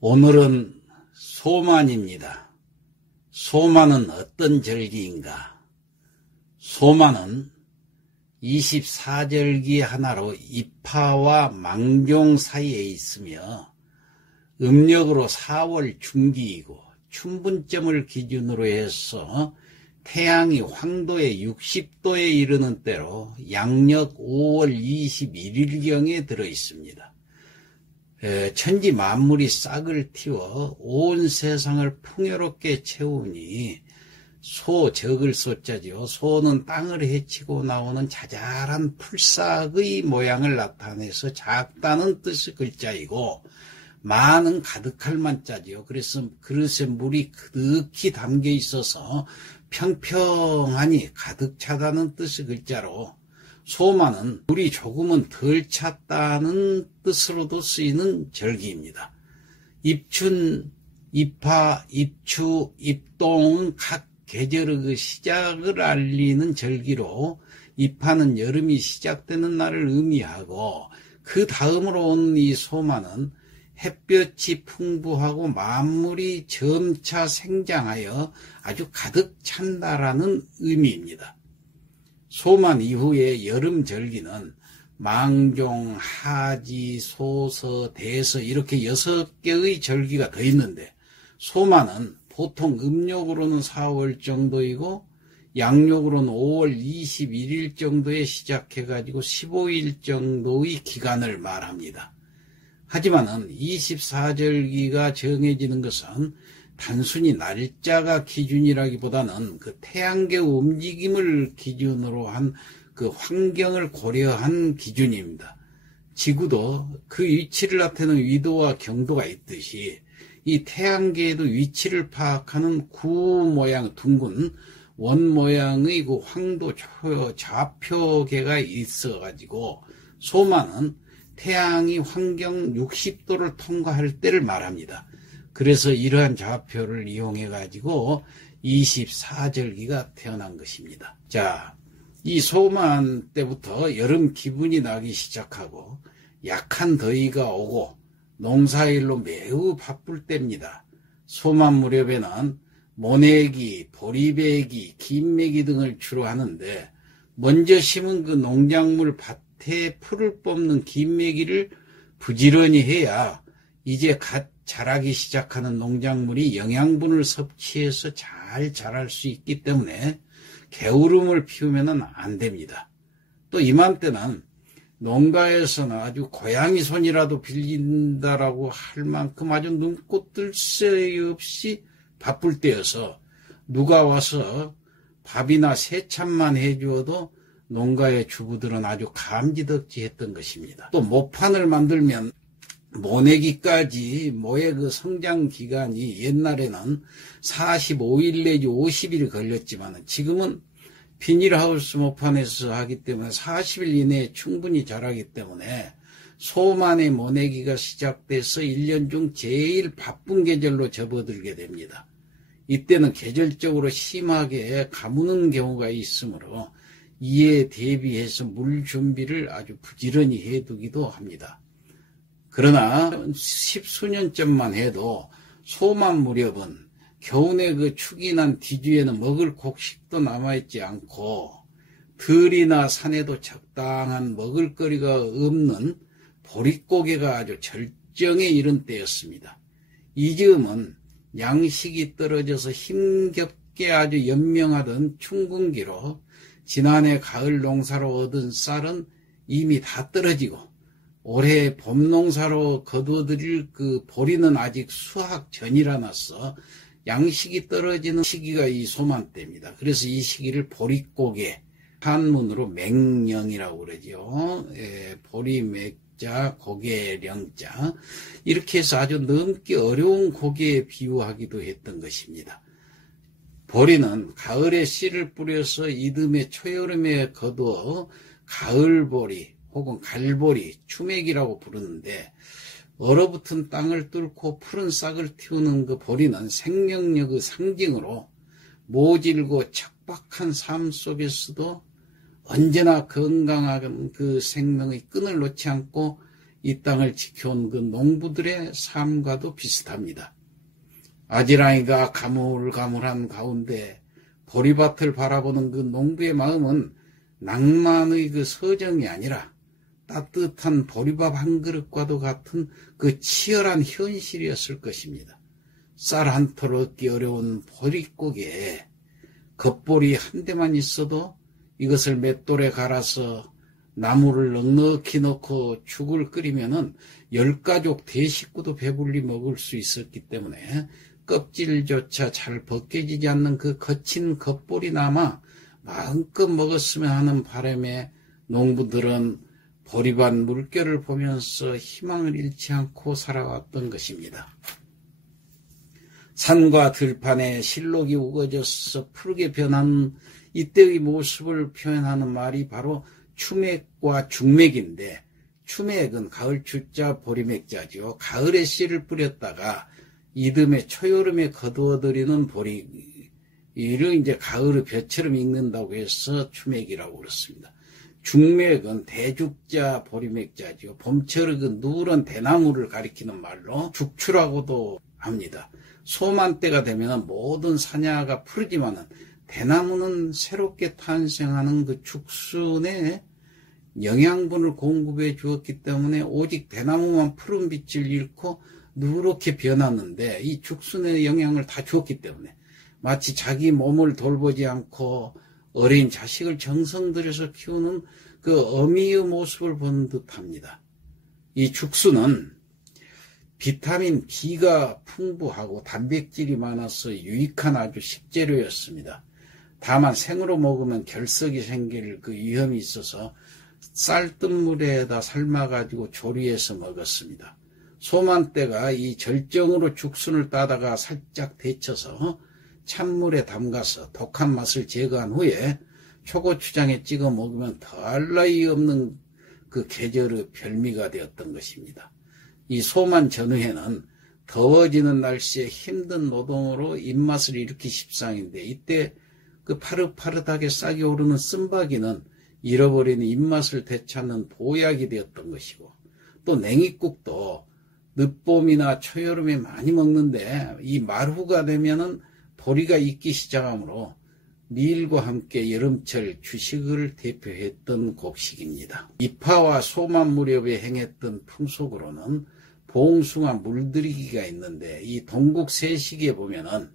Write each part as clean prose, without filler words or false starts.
오늘은 소만입니다. 소만은 어떤 절기인가? 소만은 24절기 하나로 입하와 망종 사이에 있으며 음력으로 4월 중기이고 춘분점을 기준으로 해서 태양이 황도의 60도에 이르는 때로 양력 5월 21일경에 들어있습니다. 천지 만물이 싹을 틔워 온 세상을 풍요롭게 채우니 소, 적을 소자지요. 소는 땅을 헤치고 나오는 자잘한 풀싹의 모양을 나타내서 작다는 뜻의 글자이고, 만은 가득할 만자지요. 그래서 그릇에 물이 그득히 담겨 있어서 평평하니 가득 차다는 뜻의 글자로, 소만은 물이 조금은 덜 찼다는 뜻으로도 쓰이는 절기입니다. 입춘, 입하, 입추, 입동은 각 계절의 그 시작을 알리는 절기로, 입하는 여름이 시작되는 날을 의미하고, 그 다음으로 온 이 소만은 햇볕이 풍부하고 만물이 점차 생장하여 아주 가득 찬다라는 의미입니다. 소만 이후에 여름 절기는 망종, 하지, 소서, 대서 이렇게 6개의 절기가 더 있는데, 소만은 보통 음력으로는 4월 정도이고 양력으로는 5월 21일 정도에 시작해가지고 15일 정도의 기간을 말합니다. 하지만은 24절기가 정해지는 것은 단순히 날짜가 기준이라기보다는 그 태양계 움직임을 기준으로 한 그 환경을 고려한 기준입니다. 지구도 그 위치를 나타내는 위도와 경도가 있듯이 이 태양계에도 위치를 파악하는 구 모양 둥근 원 모양의 그 황도 좌표계가 있어가지고 소만은 태양이 환경 60도를 통과할 때를 말합니다. 그래서 이러한 좌표를 이용해가지고 24절기가 태어난 것입니다. 자, 이 소만 때부터 여름 기분이 나기 시작하고 약한 더위가 오고 농사일로 매우 바쁠 때입니다. 소만 무렵에는 모내기, 보리배기, 김매기 등을 주로 하는데, 먼저 심은 그 농작물 밭에 풀을 뽑는 김매기를 부지런히 해야 이제 갓 자라기 시작하는 농작물이 영양분을 섭취해서 잘 자랄 수 있기 때문에 게으름을 피우면 안 됩니다. 또 이맘때는 농가에서는 아주 고양이 손이라도 빌린다라고 할 만큼 아주 눈꽃 뜰 새 없이 바쁠 때여서 누가 와서 밥이나 세참만 해주어도 농가의 주부들은 아주 감지덕지했던 것입니다. 또 모판을 만들면 모내기까지 모의 그 성장 기간이 옛날에는 45일 내지 50일 걸렸지만 지금은 비닐하우스 모판에서 하기 때문에 40일 이내에 충분히 자라기 때문에 소만의 모내기가 시작돼서 1년 중 제일 바쁜 계절로 접어들게 됩니다. 이때는 계절적으로 심하게 가무는 경우가 있으므로 이에 대비해서 물 준비를 아주 부지런히 해두기도 합니다. 그러나 10수년 전만 해도 소만 무렵은 겨우내 그 축이 난 뒤주에는 먹을 곡식도 남아있지 않고 들이나 산에도 적당한 먹을거리가 없는 보릿고개가 아주 절정에 이른 때였습니다. 이 즈음은 양식이 떨어져서 힘겹게 아주 연명하던 춘궁기로 지난해 가을 농사로 얻은 쌀은 이미 다 떨어지고 올해 봄 농사로 거두어들일 그 보리는 아직 수확 전이라서 양식이 떨어지는 시기가 이 소만 때입니다. 그래서 이 시기를 보릿고개, 한문으로 맹령이라고 그러죠. 보리맥자, 고개령자 이렇게 해서 아주 넘기 어려운 고개에 비유하기도 했던 것입니다. 보리는 가을에 씨를 뿌려서 이듬해 초여름에 거두어 가을보리 혹은 갈보리, 추맥이라고 부르는데 얼어붙은 땅을 뚫고 푸른 싹을 틔우는 그 보리는 생명력의 상징으로 모질고 척박한 삶 속에서도 언제나 건강한 그 생명의 끈을 놓지 않고 이 땅을 지켜온 그 농부들의 삶과도 비슷합니다. 아지랑이가 가물가물한 가운데 보리밭을 바라보는 그 농부의 마음은 낭만의 그 서정이 아니라 따뜻한 보리밥 한 그릇과도 같은 그 치열한 현실이었을 것입니다. 쌀 한 톨 얻기 어려운 보릿고개에 겉보리 한 대만 있어도 이것을 맷돌에 갈아서 나무를 넉넉히 넣고 죽을 끓이면은 10가족 대식구도 배불리 먹을 수 있었기 때문에 껍질조차 잘 벗겨지지 않는 그 거친 겉볼이 남아 마음껏 먹었으면 하는 바람에 농부들은 보리밭 물결을 보면서 희망을 잃지 않고 살아왔던 것입니다. 산과 들판에 실록이 우거져서 푸르게 변한 이때의 모습을 표현하는 말이 바로 추맥과 중맥인데, 추맥은 가을 추자 보리맥자지요. 가을에 씨를 뿌렸다가 이듬해 초여름에 거두어들이는 보리를 이제 가을의 벼처럼 익는다고 해서 추맥이라고 그렇습니다. 중맥은 대죽자 보리맥자지요. 봄철의 그 누런 대나무를 가리키는 말로 죽추라고도 합니다. 소만 때가 되면 모든 사냐가 푸르지만은 대나무는 새롭게 탄생하는 그 죽순에 영양분을 공급해 주었기 때문에 오직 대나무만 푸른 빛을 잃고 누렇게 변하는데, 이 죽순의 영양을 다 주었기 때문에 마치 자기 몸을 돌보지 않고 어린 자식을 정성 들여서 키우는 그 어미의 모습을 본 듯합니다. 이 죽순은 비타민 B가 풍부하고 단백질이 많아서 유익한 아주 식재료였습니다. 다만 생으로 먹으면 결석이 생길 그 위험이 있어서 쌀뜨물에다 삶아가지고 조리해서 먹었습니다. 소만때가 이 절정으로 죽순을 따다가 살짝 데쳐서 찬물에 담가서 독한 맛을 제거한 후에 초고추장에 찍어 먹으면 더할 나위 없는 그 계절의 별미가 되었던 것입니다. 이 소만 전후에는 더워지는 날씨에 힘든 노동으로 입맛을 일으키 십상인데, 이때 그 파릇파릇하게 싹이 오르는 쓴바귀는 잃어버린 입맛을 되찾는 보약이 되었던 것이고, 또 냉이국도 늦봄이나 초여름에 많이 먹는데 이 말후가 되면은 보리가 익기 시작하므로 밀과 함께 여름철 주식을 대표했던 곡식입니다. 입하와 소만 무렵에 행했던 풍속으로는 봉숭아 물들이기가 있는데, 이 동국 세시기에 보면은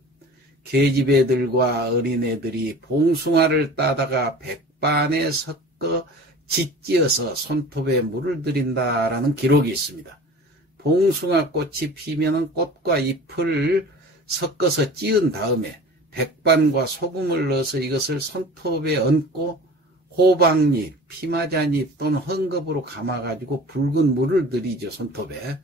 계집애들과 어린애들이 봉숭아를 따다가 백반에 섞어 짓지어서 손톱에 물을 들인다라는 기록이 있습니다. 봉숭아 꽃이 피면은 꽃과 잎을 섞어서 찧은 다음에 백반과 소금을 넣어서 이것을 손톱에 얹고 호박잎, 피마자잎 또는 헝겊으로 감아가지고 붉은 물을 들이죠, 손톱에.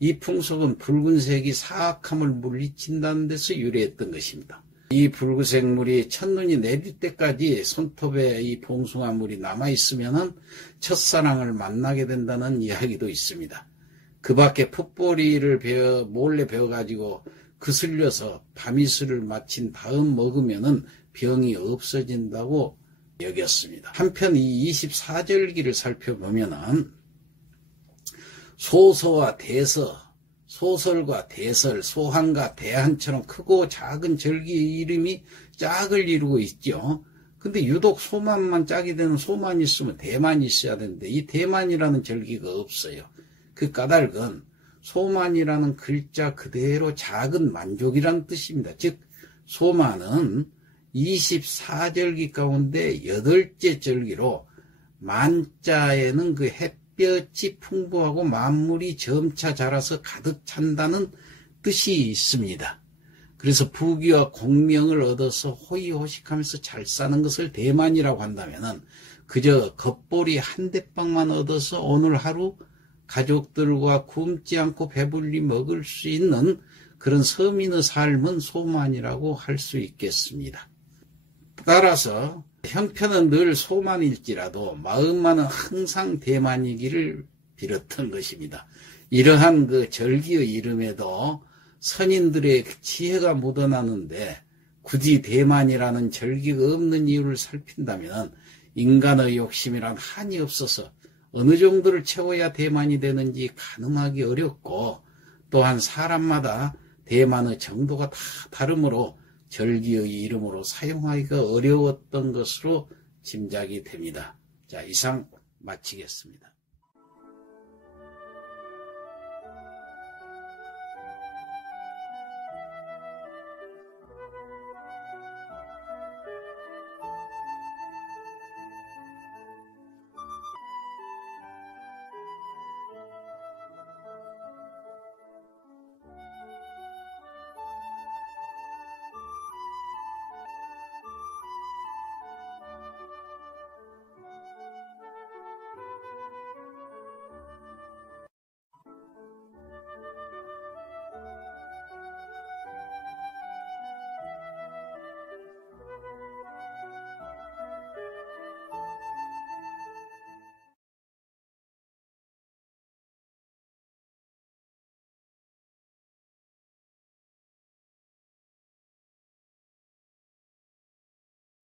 이 풍속은 붉은색이 사악함을 물리친다는 데서 유래했던 것입니다. 이 붉은색 물이 첫눈이 내릴 때까지 손톱에 이 봉숭아 물이 남아있으면 첫사랑을 만나게 된다는 이야기도 있습니다. 그 밖에 풋보리를 몰래 베어가지고 그슬려서 밤이슬을 마친 다음 먹으면은 병이 없어진다고 여겼습니다. 한편 이 24절기를 살펴보면은 소서와 대서, 소설과 대설, 소한과 대한처럼 크고 작은 절기 이름이 짝을 이루고 있죠. 근데 유독 소만만 짝이 되는 소만이 있으면 대만이 있어야 되는데 이 대만이라는 절기가 없어요. 그 까닭은 소만이라는 글자 그대로 작은 만족이라는 뜻입니다. 즉 소만은 24절기 가운데 8째 절기로 만자에는 그 햇볕이 풍부하고 만물이 점차 자라서 가득 찬다는 뜻이 있습니다. 그래서 부귀와 공명을 얻어서 호의호식하면서 잘 사는 것을 대만이라고 한다면은 그저 겉보리 한 대빵만 얻어서 오늘 하루 가족들과 굶지 않고 배불리 먹을 수 있는 그런 서민의 삶은 소만이라고 할 수 있겠습니다. 따라서 형편은 늘 소만일지라도 마음만은 항상 대만이기를 빌었던 것입니다. 이러한 그 절기의 이름에도 선인들의 지혜가 묻어나는데 굳이 대만이라는 절기가 없는 이유를 살핀다면 인간의 욕심이란 한이 없어서 어느 정도를 채워야 대만이 되는지 가늠하기 어렵고, 또한 사람마다 대만의 정도가 다 다르므로 절기의 이름으로 사용하기가 어려웠던 것으로 짐작이 됩니다. 자, 이상 마치겠습니다.